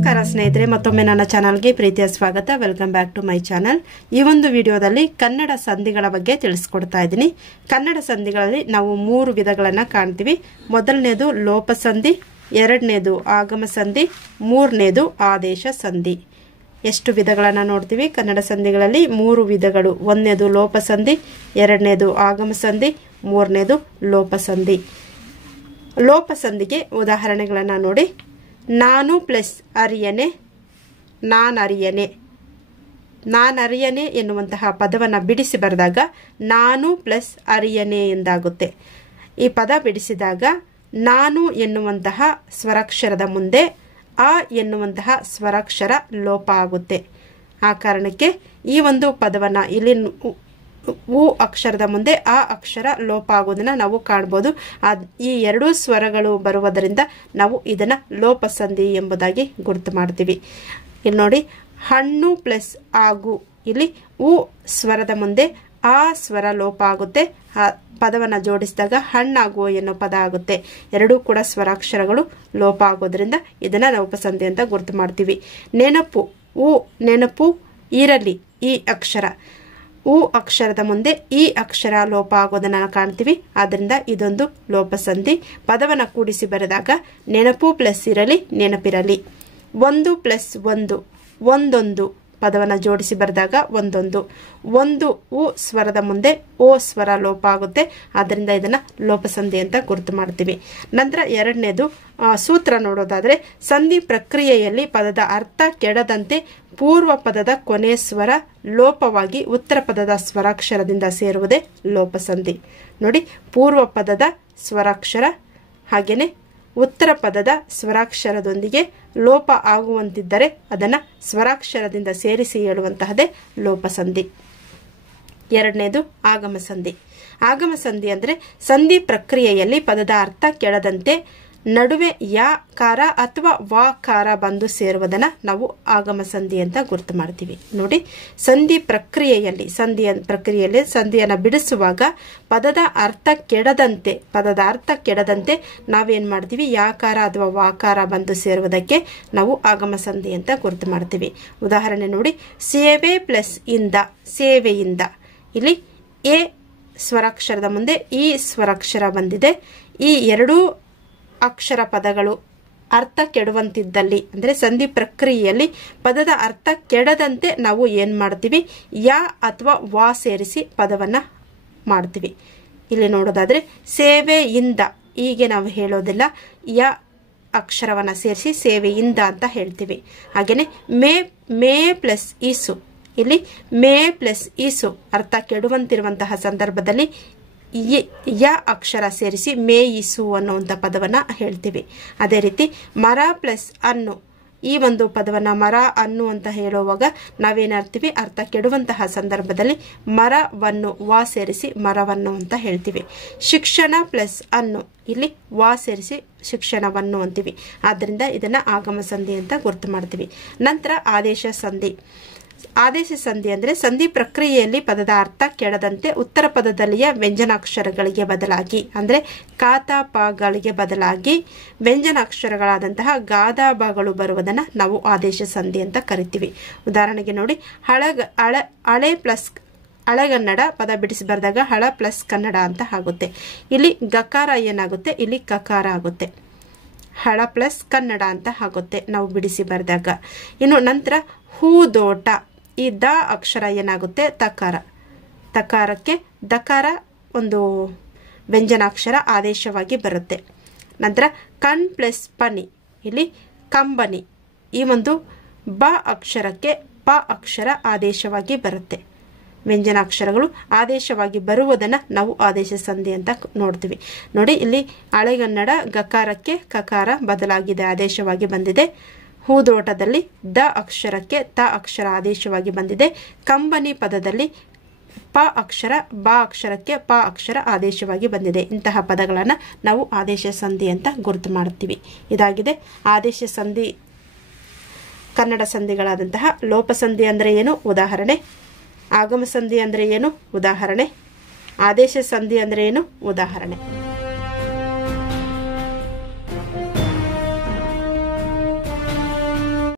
ನಮಸ್ಕಾರ ಸ್ನೇಹಿತರೆ, ಮತ್ತೊಮ್ಮೆ ನನ್ನ ಚಾನಲ್ಗೆ ಪ್ರೀತಿಯ ಸ್ವಾಗತ. Welcome back to my channel. ಈ ಒಂದು ವಿಡಿಯೋದಲ್ಲಿ ಕನ್ನಡ ಸಂಧಿಗಳ ಬಗ್ಗೆ ತಿಳಿಸ್ಕೊಡ್ತಾ ಇದ್ದೀನಿ. ಕನ್ನಡ ಸಂಧಿಗಳಲ್ಲಿ ನಾವು 3 ವಿಧಗಳನ್ನು ಕಾಣ್ತೀವಿ. ಮೊದಲನೇದು ಲೋಪ ಸಂಧಿ, ಎರಡನೇದು ಆಗಮ ಸಂಧಿ, ಮೂರನೇದು ಆದೇಶ ಸಂಧಿ. ಎಷ್ಟು ವಿಧಗಳನ್ನು ನೋಡ್ತೀವಿ ಕನ್ನಡ ಸಂಧಿಗಳಲ್ಲಿ? 3 ವಿಧಗಳು. ಒಂದನೇದು ಲೋಪ ಸಂಧಿ, ಎರಡನೇದು ಆಗಮ ಸಂಧಿ, ಮೂರನೇದು ಲೋಪ ಸಂಧಿ. ಲೋಪ ಸಂಧಿಗೆ ಉದಾಹರಣೆಗಳನ್ನು ನೋಡಿ. ನಾನು ಪ್ಲಸ್ ಅರಿಯನೆ, ನಾನರಿಯನೆ. ನಾನರಿಯನೆ ಎನ್ನುವಂತಹ ಪದವನ್ನು ಬಿಡಿಸಿ ಬರೆದಾಗ ನಾನು ಪ್ಲಸ್ ಅರಿಯನೆ ಎಂದಾಗುತ್ತೆ. ಈ ಪದ ಬಿಡಿಸಿದಾಗ ನಾನು ಎನ್ನುವಂತಹ ಸ್ವರಾಕ್ಷರದ ಮುಂದೆ ಆ ಎನ್ನುವಂತಹ ಸ್ವರಾಕ್ಷರ ಲೋಪ ಆಗುತ್ತೆ. ಆ ಕಾರಣಕ್ಕೆ ಈ ಒಂದು ಪದವನ್ನು ಇಲ್ಲಿ ಉ ಅಕ್ಷರದ ಮುಂದೆ ಆ ಅಕ್ಷರ ಲೋಪ ಆಗೋದನ್ನ ನಾವು ಕಾಣಬಹುದು. ಈ 2 ಸ್ವರಗಳು ಬರುವುದರಿಂದ ನಾವು ಇದನ್ನ ಲೋಪ ಸಂಧಿ ಎಂಬುದಾಗಿ ಗುರುತು ಮಾಡ್ತೀವಿ. ಇಲ್ಲಿ ನೋಡಿ, ಹಣ್ಣು ಪ್ಲಸ್ ಆಗು. ಇಲ್ಲಿ ಉ ಸ್ವರದ ಮುಂದೆ ಆ ಸ್ವರ ಲೋಪ ಆಗುತ್ತೆ. ಆ ಪದವನ್ನು ಜೋಡಿಸಿದಾಗ ಹಣ್ಣಾಗು ಎನ್ನೋ ಪದ ಆಗುತ್ತೆ. ಎರಡೂ ಕೂಡ ಸ್ವರಾಕ್ಷರಗಳು ಲೋಪ ಆಗೋದ್ರಿಂದ ಇದನ್ನ ಲೋಪ ಸಂಧಿ ಅಂತ ಗುರುತು ಮಾಡ್ತೀವಿ. ನೆನಪು, ಉ ನೆನಪು ಇರಲಿ, ಈ ಅಕ್ಷರ ಉ ಅಕ್ಷರದ ಮುಂದೆ ಈ ಅಕ್ಷರ ಲೋಪ ಆಗೋದನ್ನ ಕಾಣ್ತೀವಿ. ಆದ್ದರಿಂದ ಇದೊಂದು ಲೋಪ ಸಂಧಿ. ಪದವನ್ನು ಕೂಡಿಸಿ ಬರೆದಾಗ ನೆನಪು ಪ್ಲಸ್ ಇರಲಿ, ನೆನಪಿರಲಿ. 1 ಪ್ಲಸ್ 1 ಒಂದೊಂದು. ಪದವನ್ನು ಜೋಡಿಸಿ ಬರೆದಾಗ ಒಂದೊಂದು. ಒಂದು ಉ ಸ್ವರದ ಮುಂದೆ ಓ ಸ್ವರ ಲೋಪ ಆಗುತ್ತೆ. ಆದ್ದರಿಂದ ಇದನ್ನ ಲೋಪ ಸಂಧಿ ಅಂತ ಗುರುತು ಮಾಡ್ತೀವಿ. ನಂತರ ಎರಡನೇದು ಸೂತ್ರ ನೋಡೋದಾದ್ರೆ, ಸಂಧಿ ಪ್ರಕ್ರಿಯೆಯಲ್ಲಿ ಪದದ ಅರ್ಥ ಕೆಡದಂತೆ ಪೂರ್ವ ಪದದ ಕೊನೆ ಸ್ವರ ಲೋಪವಾಗಿ ಉತ್ತರ ಪದದ ಸ್ವರಾಕ್ಷರದಿಂದ ಸೇರುವುದೇ ಲೋಪ ಸಂಧಿ. ನೋಡಿ, ಪೂರ್ವ ಪದದ ಸ್ವರಾಕ್ಷರ ಹಾಗೇನೆ ಉತ್ತರ ಪದದ ಸ್ವರಾಕ್ಷರದೊಂದಿಗೆ ಲೋಪ ಆಗುವಂತಿದ್ದರೆ ಅದನ್ನ ಸ್ವರಾಕ್ಷರದಿಂದ ಸೇರಿಸಿ ಹೇಳುವಂತಹದೇ ಲೋಪ ಸಂಧಿ. ಎರಡನೇದು ಆಗಮ ಸಂಧಿ. ಆಗಮ ಸಂಧಿ ಅಂದ್ರೆ ಸಂಧಿ ಪ್ರಕ್ರಿಯೆಯಲ್ಲಿ ಪದದ ಅರ್ಥ ಕೆಡದಂತೆ ನಡುವೆ ಯಾ ಕಾರ ಅಥವಾ ವಾಕಾರ ಬಂದು ಸೇರುವುದನ್ನ ನಾವು ಆಗಮ ಸಂಧಿ ಅಂತ ಗುರುತು ಮಾಡ್ತೀವಿ. ನೋಡಿ, ಸಂಧಿ ಪ್ರಕ್ರಿಯೆಯಲ್ಲಿ ಸಂಧಿಯನ್ನು ಬಿಡಿಸುವಾಗ ಪದದ ಅರ್ಥ ಕೆಡದಂತೆ ನಾವೇನ್ ಮಾಡ್ತೀವಿ? ಯಾಕಾರ ಅಥವಾ ವಾಕಾರ ಬಂದು ಸೇರುವುದಕ್ಕೆ ನಾವು ಆಗಮ ಸಂಧಿ ಅಂತ ಗುರುತು ಮಾಡ್ತೀವಿ. ಉದಾಹರಣೆ ನೋಡಿ, ಸೇವೆ ಪ್ಲಸ್ ಇಂದ, ಸೇವೆಯಿಂದ. ಇಲ್ಲಿ ಎ ಸ್ವರಾಕ್ಷರದ ಮುಂದೆ ಈ ಸ್ವರಾಕ್ಷರ ಬಂದಿದೆ. ಈ 2 ಅಕ್ಷರ ಪದಗಳು ಅರ್ಥ ಕೆಡುವಂತಿದ್ದಲ್ಲಿ ಅಂದ್ರೆ ಸಂಧಿ ಪ್ರಕ್ರಿಯೆಯಲ್ಲಿ ಪದದ ಅರ್ಥ ಕೆಡದಂತೆ ನಾವು ಏನ್ ಮಾಡ್ತೀವಿ? ಯಾ ಅಥವಾ ವಾ ಸೇರಿಸಿ ಪದವನ್ನ ಮಾಡ್ತೀವಿ. ಇಲ್ಲಿ ನೋಡೋದಾದ್ರೆ ಸೇವೆಯಿಂದ ಹೀಗೆ ನಾವು ಹೇಳೋದಿಲ್ಲ, ಯ ಅಕ್ಷರವನ್ನ ಸೇರಿಸಿ ಸೇವೆಯಿಂದ ಅಂತ ಹೇಳ್ತೀವಿ. ಹಾಗೇನೆ ಮೇ ಪ್ಲಸ್ ಈಸು. ಇಲ್ಲಿ ಮೇ ಪ್ಲಸ್ ಈಸು ಅರ್ಥ ಕೆಡುವಂತಿರುವಂತಹ ಸಂದರ್ಭದಲ್ಲಿ ಯ ಅಕ್ಷರ ಸೇರಿಸಿ ಮೇಯಿಸು ಅನ್ನುವಂಥ ಪದವನ್ನ ಹೇಳ್ತೀವಿ. ಅದೇ ರೀತಿ ಮರ ಪ್ಲಸ್ ಅನ್ನು, ಈ ಒಂದು ಪದವನ್ನ ಮರ ಅನ್ನು ಅಂತ ಹೇಳುವಾಗ ನಾವೇನಾಗ್ತೀವಿ? ಅರ್ಥ ಕೆಡುವಂತಹ ಸಂದರ್ಭದಲ್ಲಿ ಮರವನ್ನು ವಾ ಸೇರಿಸಿ ಮರವನ್ನು ಅಂತ ಹೇಳ್ತೀವಿ. ಶಿಕ್ಷಣ ಪ್ಲಸ್ ಅನ್ನು, ಇಲ್ಲಿ ವಾ ಸೇರಿಸಿ ಶಿಕ್ಷಣವನ್ನು ಅಂತೀವಿ. ಆದ್ದರಿಂದ ಇದನ್ನ ಆಗಮ ಸಂಧಿ ಅಂತ ಗುರುತು ಮಾಡ್ತೀವಿ. ನಂತರ ಆದೇಶ ಸಂಧಿ. ಆದೇಶ ಸಂಧಿ ಅಂದ್ರೆ ಸಂಧಿ ಪ್ರಕ್ರಿಯೆಯಲ್ಲಿ ಪದದ ಅರ್ಥ ಕೆಡದಂತೆ ಉತ್ತರ ಪದದಲ್ಲಿಯ ವ್ಯಂಜನಾಕ್ಷರಗಳಿಗೆ ಬದಲಾಗಿ ಅಂದ್ರೆ ಕಾತಾ ಪಾಗಳಿಗೆ ಬದಲಾಗಿ ವ್ಯಂಜನಾಕ್ಷರಗಳಾದಂತಹ ಗಾದಾ ಬಾಗಳು ಬರುವುದನ್ನ ನಾವು ಆದೇಶ ಸಂಧಿ ಅಂತ ಕರಿತೀವಿ. ಉದಾಹರಣೆಗೆ ನೋಡಿ, ಹಳೆ ಪ್ಲಸ್ ಹಳೆಗನ್ನಡ ಪದ ಬಿಡಿಸಿ ಬರೆದಾಗ ಹಳ ಪ್ಲಸ್ ಕನ್ನಡ ಅಂತ ಆಗುತ್ತೆ. ಇಲ್ಲಿ ಗಕಾರ ಏನಾಗುತ್ತೆ? ಇಲ್ಲಿ ಕಕಾರ ಆಗುತ್ತೆ. ಹಳ ಪ್ಲಸ್ ಕನ್ನಡ ಅಂತ ಆಗುತ್ತೆ ನಾವು ಬಿಡಿಸಿ ಬರೆದಾಗ. ಇನ್ನು ನಂತರ ಹೂದೋಟ, ಈ ದ ಅಕ್ಷರ ಏನಾಗುತ್ತೆ? ತಕಾರ. ತಕಾರಕ್ಕೆ ದಕಾರ ಒಂದು ವ್ಯಂಜನಾಕ್ಷರ ಆದೇಶವಾಗಿ ಬರುತ್ತೆ. ನಂತರ ಕಣ್ ಪ್ಲಸ್ ಪನಿ, ಇಲ್ಲಿ ಕಂಬನಿ. ಈ ಒಂದು ಬ ಅಕ್ಷರಕ್ಕೆ ಪ ಅಕ್ಷರ ಆದೇಶವಾಗಿ ಬರುತ್ತೆ. ವ್ಯಂಜನಾಕ್ಷರಗಳು ಆದೇಶವಾಗಿ ಬರುವುದನ್ನ ನಾವು ಆದೇಶ ಸಂಧಿ ಅಂತ ನೋಡ್ತೀವಿ. ನೋಡಿ, ಇಲ್ಲಿ ಹಳೆಗನ್ನಡ ಗಕಾರಕ್ಕೆ ಕಕಾರ ಬದಲಾಗಿದೆ, ಆದೇಶವಾಗಿ ಬಂದಿದೆ. ಹೂದೋಟದಲ್ಲಿ ದ ಅಕ್ಷರಕ್ಕೆ ತ ಅಕ್ಷರ ಆದೇಶವಾಗಿ ಬಂದಿದೆ. ಕಂಬನಿ ಪದದಲ್ಲಿ ಪ ಅಕ್ಷರ ಬ ಅಕ್ಷರಕ್ಕೆ ಪ ಅಕ್ಷರ ಆದೇಶವಾಗಿ ಬಂದಿದೆ. ಇಂತಹ ಪದಗಳನ್ನು ನಾವು ಆದೇಶ ಸಂಧಿ ಅಂತ ಗುರುತು ಮಾಡ್ತೀವಿ. ಇದಾಗಿದೆ ಆದೇಶ ಸಂಧಿ. ಕನ್ನಡ ಸಂಧಿಗಳಾದಂತಹ ಲೋಪ ಸಂಧಿ ಅಂದ್ರೆ ಏನು? ಉದಾಹರಣೆ. ಆಗಮ ಸಂಧಿ ಅಂದ್ರೆ ಏನು? ಉದಾಹರಣೆ. ಆದೇಶ ಸಂಧಿ ಅಂದ್ರೆ ಏನು? ಉದಾಹರಣೆ.